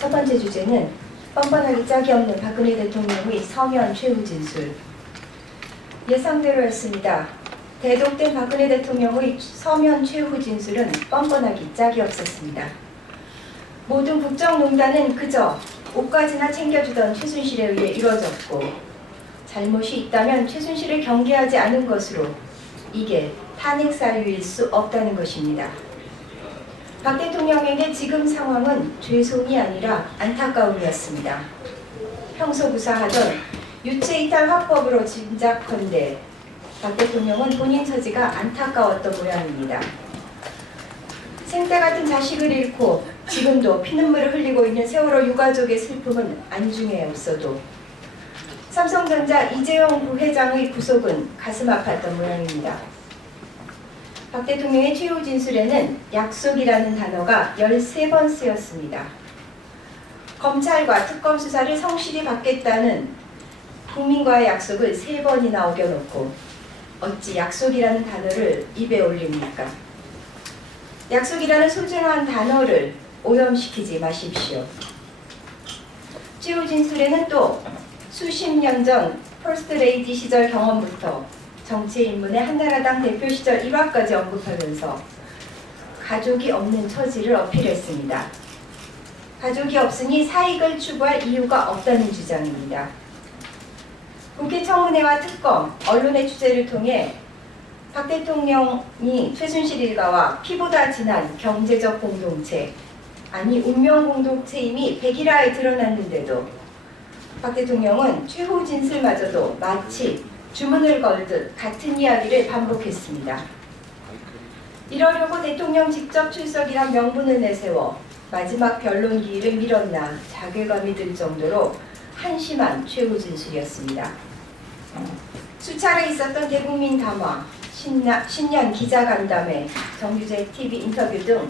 첫 번째 주제는 뻔뻔하기 짝이 없는 박근혜 대통령의 서면 최후 진술. 예상대로였습니다. 대독된 박근혜 대통령의 서면 최후 진술은 뻔뻔하기 짝이 없었습니다. 모든 국정농단은 그저 옷까지나 챙겨주던 최순실에 의해 이루어졌고, 잘못이 있다면 최순실을 경계하지 않은 것으로 이게 탄핵 사유일 수 없다는 것입니다. 박 대통령에게 지금 상황은 죄송이 아니라 안타까움이었습니다. 평소 구사하던 유체이탈 화법으로 짐작컨대 박 대통령은 본인 처지가 안타까웠던 모양입니다. 생때 같은 자식을 잃고 지금도 피눈물을 흘리고 있는 세월호 유가족의 슬픔은 안중에 없어도 삼성전자 이재용 부회장의 구속은 가슴 아팠던 모양입니다. 박 대통령의 최후 진술에는 약속이라는 단어가 13번 쓰였습니다. 검찰과 특검 수사를 성실히 받겠다는 국민과의 약속을 3번이나 어겨놓고 어찌 약속이라는 단어를 입에 올립니까? 약속이라는 소중한 단어를 오염시키지 마십시오. 최후 진술에는 또 수십 년 전 퍼스트 레이디 시절 경험부터 정치 인문의 한나라당 대표 시절 일화까지 언급하면서 가족이 없는 처지를 어필했습니다. 가족이 없으니 사익을 추구할 이유가 없다는 주장입니다. 국회 청문회와 특검, 언론의 취재를 통해 박 대통령이 최순실 일가와 피보다 진한 경제적 공동체, 아니 운명 공동체임이 백일화에 드러났는데도 박 대통령은 최후 진술마저도 마치 주문을 걸듯 같은 이야기를 반복했습니다. 이러려고 대통령 직접 출석이란 명분을 내세워 마지막 변론 기일을 미뤘나 자괴감이 들 정도로 한심한 최후 진술이었습니다. 수차례 있었던 대국민 담화, 신년 기자간담회, 정규제 TV 인터뷰 등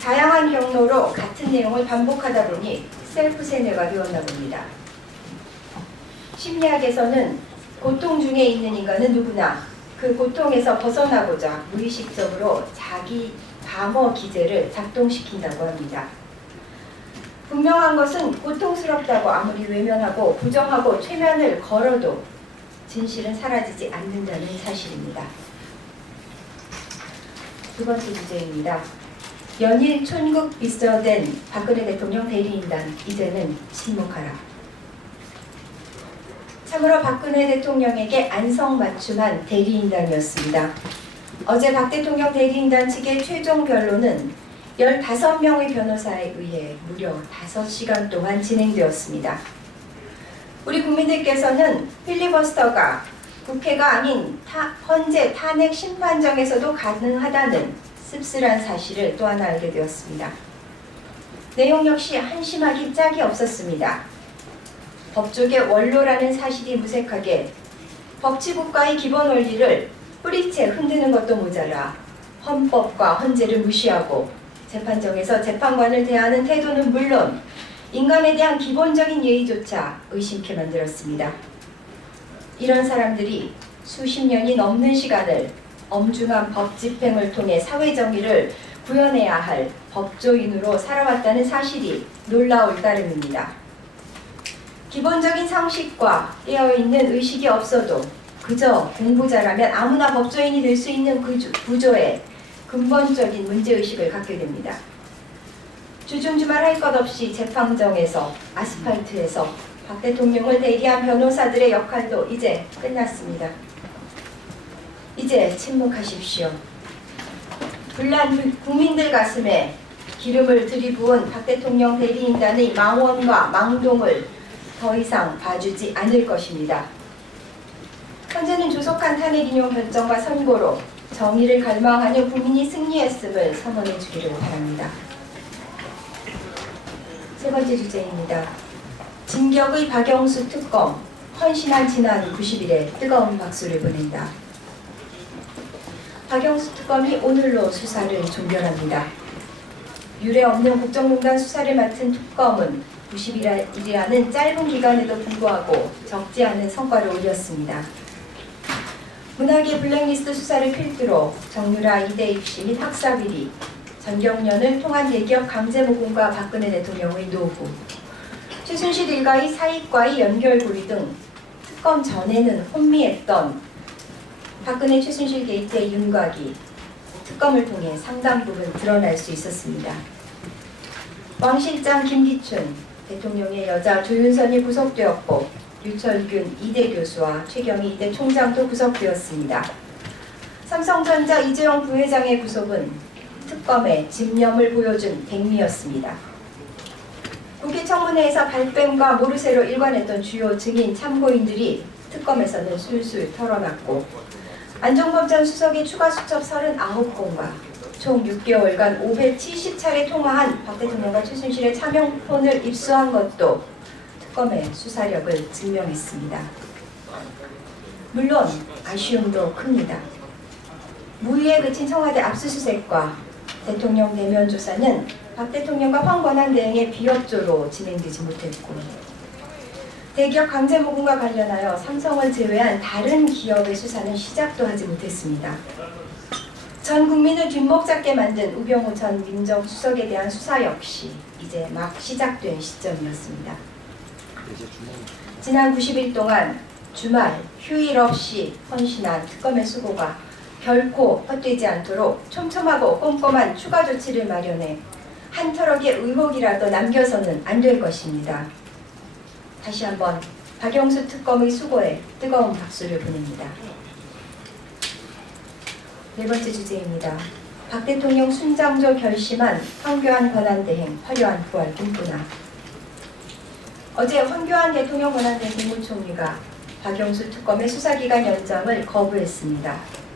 다양한 경로로 같은 내용을 반복하다 보니 셀프 세뇌가 되었나 봅니다. 심리학에서는 고통 중에 있는 인간은 누구나 그 고통에서 벗어나고자 무의식적으로 자기 방어 기제를 작동시킨다고 합니다. 분명한 것은 고통스럽다고 아무리 외면하고 부정하고 최면을 걸어도 진실은 사라지지 않는다는 사실입니다. 두 번째 주제입니다. 연일 촌국 비서된 박근혜 대통령 대리인단, 이제는 침묵하라. 참으로 박근혜 대통령에게 안성맞춤한 대리인단이었습니다. 어제 박 대통령 대리인단 측의 최종 변론은 15명의 변호사에 의해 무려 5시간 동안 진행되었습니다. 우리 국민들께서는 필리버스터가 국회가 아닌 헌재 탄핵 심판정에서도 가능하다는 씁쓸한 사실을 또 하나 알게 되었습니다. 내용 역시 한심하기 짝이 없었습니다. 법조계 원로라는 사실이 무색하게 법치국가의 기본 원리를 뿌리채 흔드는 것도 모자라 헌법과 헌재를 무시하고 재판정에서 재판관을 대하는 태도는 물론 인간에 대한 기본적인 예의조차 의심케 만들었습니다. 이런 사람들이 수십 년이 넘는 시간을 엄중한 법 집행을 통해 사회정의를 구현해야 할 법조인으로 살아왔다는 사실이 놀라울 따름입니다. 기본적인 상식과 깨어있는 의식이 없어도 그저 공부 잘하면 아무나 법조인이 될 수 있는 구조에 근본적인 문제의식을 갖게 됩니다. 주중주말 할 것 없이 재판정에서 아스팔트에서 박 대통령을 대리한 변호사들의 역할도 이제 끝났습니다. 이제 침묵하십시오. 불난 국민들 가슴에 기름을 들이부은 박 대통령 대리인단의 망언과 망동을 더 이상 봐주지 않을 것입니다. 현재는 조속한 탄핵인용 결정과 선고로 정의를 갈망하는 국민이 승리했음을 선언해 주기를 바랍니다. 세 번째 주제입니다. 진격의 박영수 특검, 헌신한 지난 90일에 뜨거운 박수를 보낸다. 박영수 특검이 오늘로 수사를 종결합니다. 유례 없는 국정농단 수사를 맡은 특검은 90일이라는 짧은 기간에도 불구하고 적지 않은 성과를 올렸습니다. 문학의 블랙리스트 수사를 필두로 정유라 2대 입시 및 학사비리, 전경련을 통한 대기업 강제모금과 박근혜 대통령의 노후, 최순실 일가의 사익과의 연결고리 등 특검 전에는 혼미했던 박근혜 최순실 게이트의 윤곽이 특검을 통해 상당 부분 드러날 수 있었습니다. 왕 실장 김기춘, 대통령의 여자 조윤선이 구속되었고 유철균 이대 교수와 최경희 이대 총장도 구속되었습니다. 삼성전자 이재용 부회장의 구속은 특검의 집념을 보여준 백미였습니다. 국회 청문회에서 발뺌과 모르쇠로 일관했던 주요 증인 참고인들이 특검에서는 술술 털어놨고 안종범 전 수석의 추가 수첩 39건과 총 6개월간 570차례 통화한 박 대통령과 최순실의 차명폰을 입수한 것도 특검의 수사력을 증명했습니다. 물론 아쉬움도 큽니다. 무의에 그친 청와대 압수수색과 대통령 대면 조사는 박 대통령과 황권한 대행의 비협조로 진행되지 못했고 대기업 강제모금과 관련하여 삼성을 제외한 다른 기업의 수사는 시작도 하지 못했습니다. 전 국민을 뒷목 잡게 만든 우병우 전 민정수석에 대한 수사 역시 이제 막 시작된 시점이었습니다. 지난 90일 동안 주말, 휴일 없이 헌신한 특검의 수고가 결코 헛되지 않도록 촘촘하고 꼼꼼한 추가 조치를 마련해 한 터럭의 의혹이라도 남겨서는 안 될 것입니다. 다시 한번 박영수 특검의 수고에 뜨거운 박수를 보냅니다. 네 번째 주제입니다. 박 대통령 순장조 결심한 황교안 권한대행 화려한 부활 꿈꾸나. 어제 황교안 대통령 권한대행 국무총리가 박영수 특검의 수사기간 연장을 거부했습니다.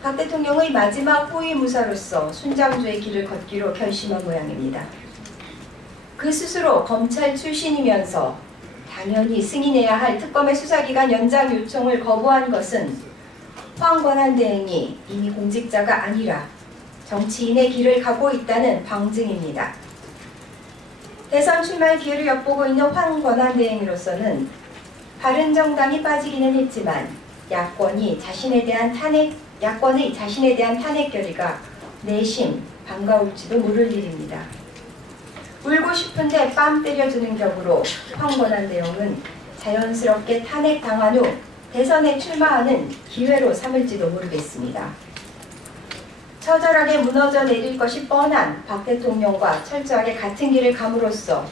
박 대통령의 마지막 호위무사로서 순장조의 길을 걷기로 결심한 모양입니다. 그 스스로 검찰 출신이면서 당연히 승인해야 할 특검의 수사기간 연장 요청을 거부한 것은 황 권한대행이 이미 공직자가 아니라 정치인의 길을 가고 있다는 방증입니다. 대선 출마의 기회를 엿보고 있는 황 권한대행으로서는 바른정당이 빠지기는 했지만 야권의 자신에 대한 탄핵 결의가 내심 반가울지도 모를 일입니다. 울고 싶은데 뺨 때려주는 격으로 황 권한대행은 자연스럽게 탄핵당한 후 대선에 출마하는 기회로 삼을지도 모르겠습니다. 처절하게 무너져 내릴 것이 뻔한 박 대통령과 철저하게 같은 길을 감으로써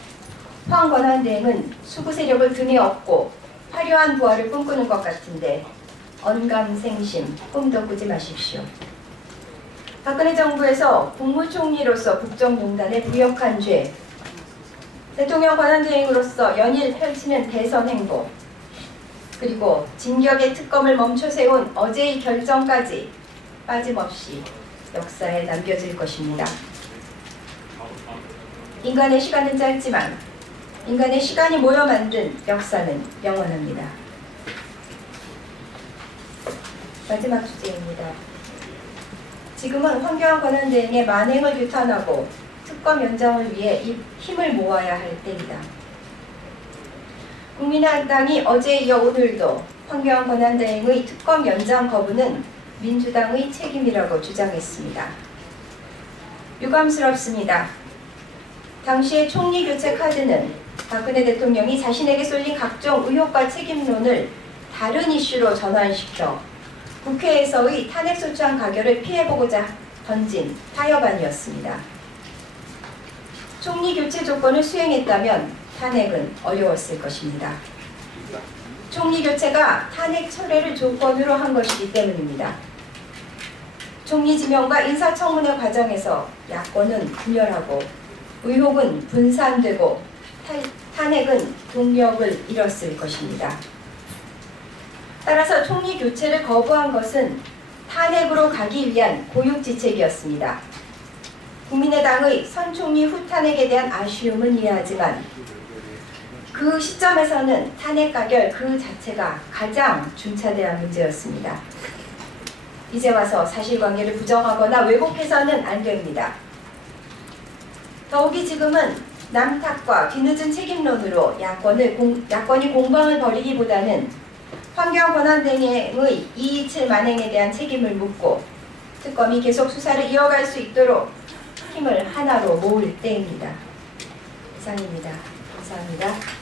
황 권한대행은 수구 세력을 등에 업고 화려한 부활을 꿈꾸는 것 같은데 언감생심 꿈도 꾸지 마십시오. 박근혜 정부에서 국무총리로서 국정농단에 부역한 죄, 대통령 권한대행으로서 연일 펼치는 대선 행보, 그리고 진격의 특검을 멈춰 세운 어제의 결정까지 빠짐없이 역사에 남겨질 것입니다. 인간의 시간은 짧지만 인간의 시간이 모여 만든 역사는 영원합니다. 마지막 주제입니다. 지금은 황교안 권한대행의 만행을 규탄하고 특검 연장을 위해 힘을 모아야 할 때입니다. 국민의당이 어제에 이어 오늘도 황교안 권한대행의 특검 연장 거부는 민주당의 책임이라고 주장했습니다. 유감스럽습니다. 당시의 총리 교체 카드는 박근혜 대통령이 자신에게 쏠린 각종 의혹과 책임론을 다른 이슈로 전환시켜 국회에서의 탄핵소추안 가결을 피해보고자 던진 타협안이었습니다. 총리 교체 조건을 수행했다면 탄핵은 어려웠을 것입니다. 총리 교체가 탄핵 철회를 조건으로 한 것이기 때문입니다. 총리 지명과 인사청문회 과정에서 야권은 분열하고 의혹은 분산되고 탄핵은 동력을 잃었을 것입니다. 따라서 총리 교체를 거부한 것은 탄핵으로 가기 위한 고육지책이었습니다. 국민의당의 선 총리 후 탄핵에 대한 아쉬움은 이해하지만 그 시점에서는 탄핵 가결 그 자체가 가장 중차대한 문제였습니다. 이제 와서 사실관계를 부정하거나 왜곡해서는 안 됩니다. 더욱이 지금은 남탓과 뒤늦은 책임론으로 야권이 공방을 벌이기보다는 황교안 권한대행의 이이칠 만행에 대한 책임을 묻고 특검이 계속 수사를 이어갈 수 있도록 힘을 하나로 모을 때입니다. 이상입니다. 감사합니다.